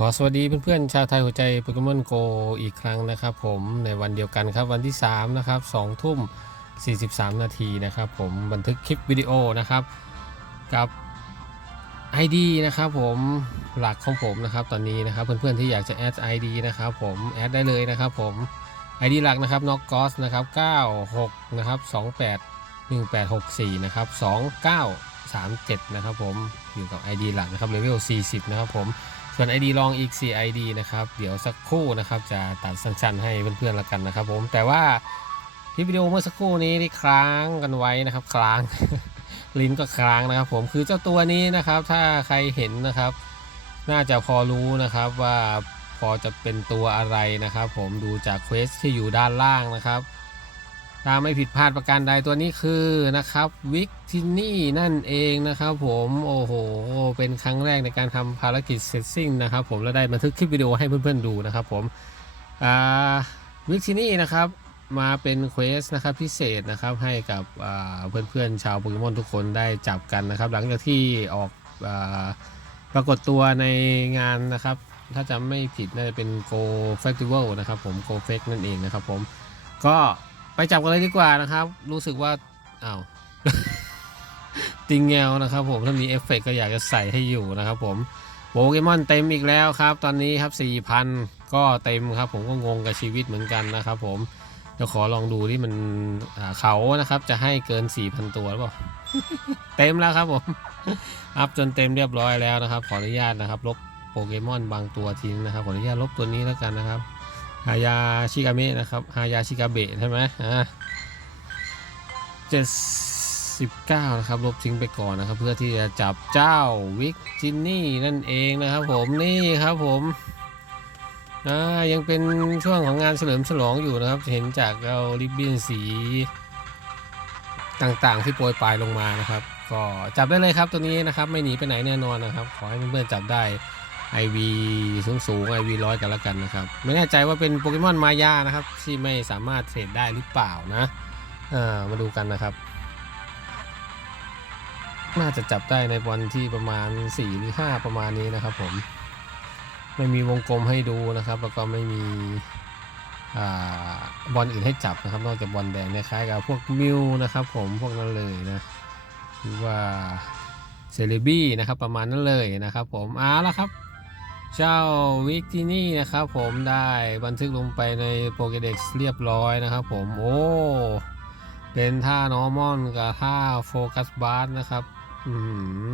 ขอสวัสดีเพื่อนๆชาวไทยหัวใจโปเกมอนโกอีกครั้งนะครับผมในวันเดียวกันครับวันที่ 3 นะครับ2ทุ่ม 43 นาทีนะครับผมบันทึกคลิปวิดีโอนะครับ กับ ID นะครับผมหลักของผมนะครับตอนนี้นะครับเพื่อนๆที่อยากจะแอด ID นะครับผมแอดได้เลยนะครับผม ID หลักนะครับน็อกกอสนะครับ96นะครับ28 1864นะครับ 37 นะครับผมอยู่กับ ID หลักนะครับเลเวล 40 นะครับผมส่วน ID ลองอีก 4 ID นะครับ เดี๋ยวสักครู่นะครับจะตัดสั้นๆให้เพื่อนๆละกันนะครับผมแต่ว่าคลิปวิดีโอเมื่อสักครู่นี้ที่ค้างกันไว้นะครับค้างลิ้นก็ค้างนะครับ ผมคือเจ้าตัวนี้นะครับ ถ้าใครเห็นนะครับ น่าจะพอรู้นะครับว่าพอจะเป็นตัวอะไรนะครับ ผมดูจากเควสที่อยู่ด้านล่างนะครับ ถ้าไม่ผิดพลาดประการใดตัวนี้คือนะครับวิกที่นี่นั่นเองนะครับผมโอ้โห เป็นครั้งแรกในการทำภารกิจเสร็จสิ้นนะครับผมแล้วได้บันทึกคลิปวิดีโอให้เพื่อนๆดูนะครับผมวิกที่นี่นะครับมาเป็นเควสนะครับพิเศษนะครับให้กับเพื่อนๆชาวโปเกมอนทุกคนได้จับกันนะครับ หลังจากที่ออกอปรากฏตัวในงานนะครับ ถ้าจำไม่ผิดน่าจะเป็น Go Festival นะครับผม Go Fest นั่นเองนะครับผมก็ ไปจับกันเลยดีกว่านะครับ รู้สึกว่าอ้าวติงเงวนะครับ ผมถ้ามีเอฟเฟกต์ก็อยากจะใส่ให้อยู่นะครับผมโปเกมอนเต็มอีกแล้วครับ ตอนนี้ครับ4,000 ก็เต็มครับ ผมก็งงกับชีวิตเหมือนกันนะครับ ผมเดี๋ยวขอลองดูที่มันเขานะครับ จะให้เกิน 4,000 ตัวหรือเปล่าเต็มแล้วครับผม อัพจนเต็มเรียบร้อยแล้วนะครับ ขออนุญาตนะครับ ลบโปเกมอนบางตัวทิ้งนะครับ ขออนุญาตลบตัวนี้แล้วกันนะครับ ฮายาชิกาเมะนะครับฮายาชิกาเบะใช่ไหมอ่าเจ็ดสิบเก้านะครับลบทิ้งไปก่อนนะครับ เพื่อที่จะจับเจ้าวิกจินนี่นั่นเองนะครับ ผมนี่ครับผมอ่ายังเป็นช่วงของงานเฉลิมฉลองอยู่นะครับ เห็นจากเราริบบิ้นสีต่างๆที่โปรยปลายลงมานะครับ ก็จับได้เลยครับตัวนี้นะครับ ไม่หนีไปไหนแน่นอนนะครับ ขอให้เพื่อนๆจับได้ IV สูงสูง IV ร้อยกันแล้วกันนะครับ ไม่แน่ใจว่าเป็นโปเกมอนมายานะครับ ที่ไม่สามารถเทรดได้หรือเปล่านะเอ่ามาดูกันนะครับ น่าจะจับได้ในวันที่ประมาณ 4 หรือ 5 ประมาณนี้นะครับผมไม่มีวงกลมให้ดูนะครับ แล้วก็ไม่มีอบอลอื่นให้จับนะครับ นอกจากบอลแดงคล้ายกับพวกมิวนะครับ ผมพวกนั้นเลยนะหรือว่าเซเลบี้นะครับประมาณนั้นเลยนะครับ ผมเอาละครับ เจ้าวิกที่นี่นะครับผมได้บันทึกลงไปในโปเกเด็กซ์เรียบร้อยนะครับผม โอ้ เป็นท่านอร์มอนกับท่าโฟกัสบาร์นะครับอื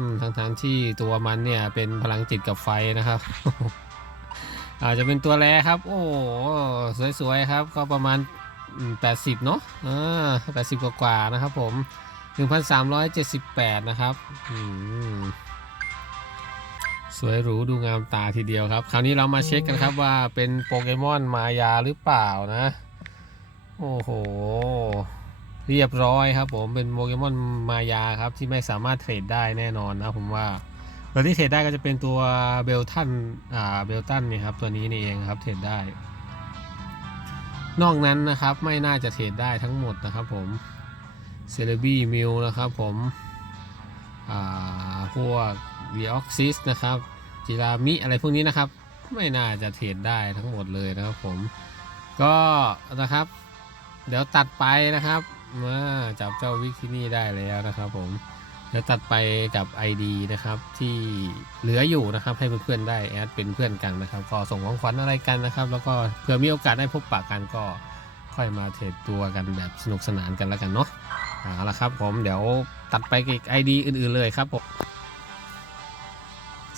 มทั้งทั้งๆที่ตัวมันเนี่ยเป็นพลังจิตกับไฟนะครับ อาจจะเป็นตัวแรครับ โอ้สวยๆครับ ก็ประมาณ 80 เนาะอ่า80กว่าๆนะครับผม 1,378 นะครับ อืม สวยหรูดูงามตาทีเดียวครับ คราวนี้เรามาเช็คกันครับว่าเป็นโปเกมอนมายาหรือเปล่านะ โอ้โห เรียบร้อยครับผมเป็นโปเกมอนมายาครับที่ไม่สามารถเทรดได้แน่นอนนะผมว่าตัวที่เทรดได้ก็จะเป็นตัวเบลตันอ่าเบลตันนี่ครับตัวนี้นี่เองครับเทรดได้ นอกนั้นนะครับไม่น่าจะเทรดได้ทั้งหมดนะครับผมเซเลบี้มิลนะครับผมอ่าพวก วีออกซิสนะครับจิรามิอะไรพวกนี้นะครับ ไม่น่าจะเทรดได้ทั้งหมดเลยนะครับผมก็นะครับ เดี๋ยวตัดไปนะครับมาจับเจ้าวิกที่นี่ได้แล้วนะครับผมเดี๋ยวตัดไปกับ ID นะครับที่เหลืออยู่นะครับให้เพื่อนๆได้แอดเป็นเพื่อนกันนะครับ ก็ส่งของขวัญอะไรกันนะครับ แล้วก็เผื่อมีโอกาสได้พบปะกันก็ค่อยมาเทรดตัวกันแบบสนุกสนานกันแล้วกันเนาะเอาละครับผมเดี๋ยวตัดไปกับ ID อื่นๆเลยครับผม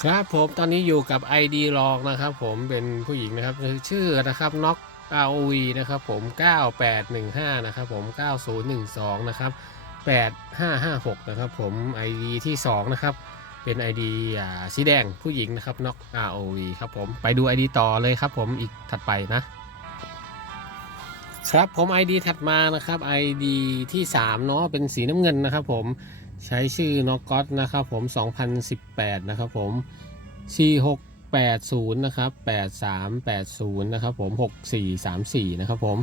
ครับผมตอนนี้อยู่กับ ID ลองนะครับ ผมเป็นผู้หญิงนะครับชื่อนะครับน็อก ROV นะครับผม 9815 นะครับผม 9012 นะครับ 8556 นะครับผม ID ที่ 2 นะครับ เป็น ID อ่าสีแดงผู้หญิงนะครับน็อก ROV ครับผมไปดู ID ต่อเลยครับผมอีกถัดไปนะครับผม ID ถัดมานะครับ ID ที่3เนาะเป็นสีน้ำเงินนะครับผม ใช้ชื่อนอกก๊อตนะครับผม 2018 นะครับผม 4680 นะครับ 8380 นะครับผม 6434 นะครับผม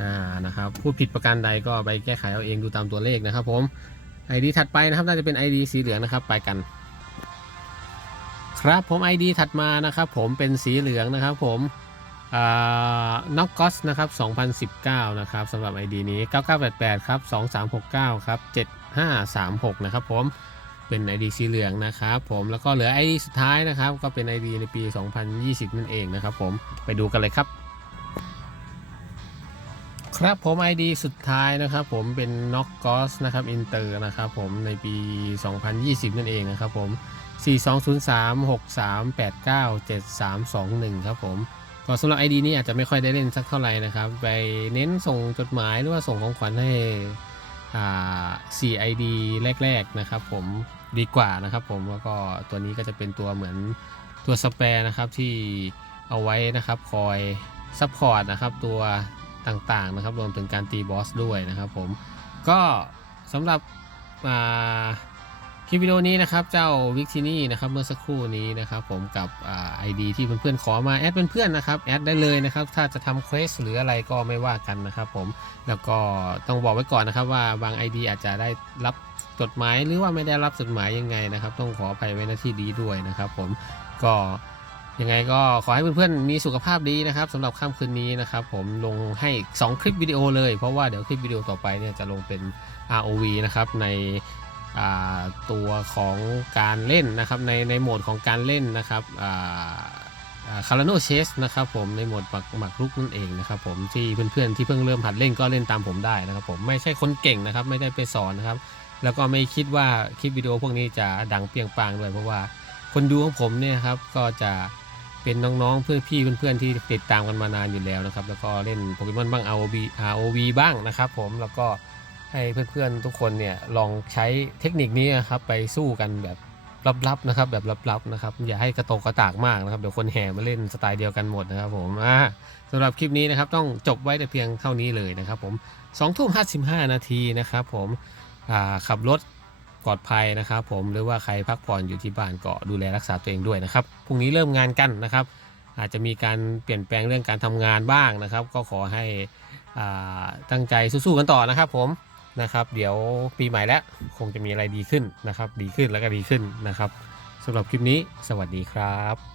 อ่า นะครับพูดผิดประการใดก็ไปแก้ไขเอาเองดูตามตัวเลขนะครับผม ID ถัดไปนะครับ น่าจะเป็น ID สีเหลืองนะครับ ไปกัน ครับผม ID ถัดมานะครับผม เป็นสีเหลืองนะครับผมน็อกกอสนะครับ 2019 นะครับสำหรับ ID นี้ 9988 ครับ 2369 ครับ 536 นะครับผมเป็น ID สีเหลืองนะครับผมแล้วก็เหลือ ID สุดท้ายนะครับ ก็เป็น ID ในปี 2020 นั่นเองนะครับผมไปดูกันเลยครับ ครับผม ID สุดท้ายนะครับผมเป็น n o c g o s นะครับอินเตอร์นะครับผมในปี 2020 นั่นเองนะครับผม420363897321 ครับผมก็สำหรับ ID นี้อาจจะไม่ค่อยได้เล่นสักเท่าไหร่นะครับ ไปเน้นส่งจดหมายหรือว่าส่งของขวัญให้ 4ID แรกๆนะครับผมดีกว่านะครับผมแล้วก็ตัวนี้ก็จะเป็นตัวเหมือนตัวสเปร์นะครับที่เอาไว้นะครับคอยซัพพอร์ตนะครับตัวต่างๆนะครับรวมถึงการตีบอสด้วยนะครับผมก็สำหรับอ่า ลิปวิดีโอนี้นะครับเจ้าวิกทีนี่นะครับเมื่อสักครู่นี้นะครับผมกับไอดีที่เพื่อนๆขอมาแอดเป็นเพื่อนนะครับแอดได้เลยนะครับถ้าจะทำเควสหรืออะไรก็ไม่ว่ากันนะครับผมแล้วก็ต้องบอกไว้ก่อนนะครับว่าบาง ID อาจจะได้รับจดหมายหรือว่าไม่ได้รับจดหมายยังไงนะครับต้องขออภัยไว้ณที่นี้ด้วยนะครับผมก็ยังไงก็ขอให้เพื่อนๆมีสุขภาพดีนะครับสำหรับค่ำคืนนี้นะครับผมลงให้ 2 คลิปวิดีโอเลยเพราะว่าเดี๋ยวคลิปวิดีโอต่อไปเนี่ยจะลงเป็น ROV นะครับใน ตัวของการเล่นนะครับในในโหมดของการเล่นนะครับคาร์โนเชสนะครับผมในโหมดหมักหมักรุกนั่นเองนะครับผมที่เพื่อนๆที่เพิ่งเริ่มหัดเล่นก็เล่นตามผมได้นะครับผมไม่ใช่คนเก่งนะครับไม่ได้ไปสอนนะครับแล้วก็ไม่คิดว่าคลิปวิดีโอพวกนี้จะดังเปียงปางด้วยเพราะว่าคนดูของผมเนี่ยครับก็จะเป็นน้องๆเพื่อนพี่เพื่อนๆที่ติดตามกันมานานอยู่แล้วนะครับแล้วก็เล่นโปเกมอนบ้าง ROV ROV บ้างนะครับผมแล้วก็ ให้เพื่อนๆทุกคนเนี่ยลองใช้เทคนิคนี้นะครับไปสู้กันแบบลับๆนะครับ แบบลับๆนะครับ อย่าให้กระโตกกระตากมากนะครับเดี๋ยวคนแห่มาเล่นสไตล์เดียวกันหมดนะครับผมอ่าสำหรับคลิปนี้นะครับต้องจบไว้แต่เพียงเท่านี้เลยนะครับ ผม2องทุ่มห้าสิบห้านาทีนะครับผมขับรถปลอดภัยนะครับผมหรือว่าใครพักผ่อนอยู่ที่บ้านก็ดูแลรักษาตัวเองด้วยนะครับพรุ่งนี้เริ่มงานกันนะครับ อาจจะมีการเปลี่ยนแปลงเรื่องการทำงานบ้างนะครับ ก็ขอให้ตั้งใจสู้ๆกันต่อนะครับ ผม นะครับ เดี๋ยวปีใหม่แล้วคงจะมีอะไรดีขึ้นนะครับ ดีขึ้นแล้วก็ดีขึ้นนะครับสำหรับคลิปนี้ สวัสดีครับ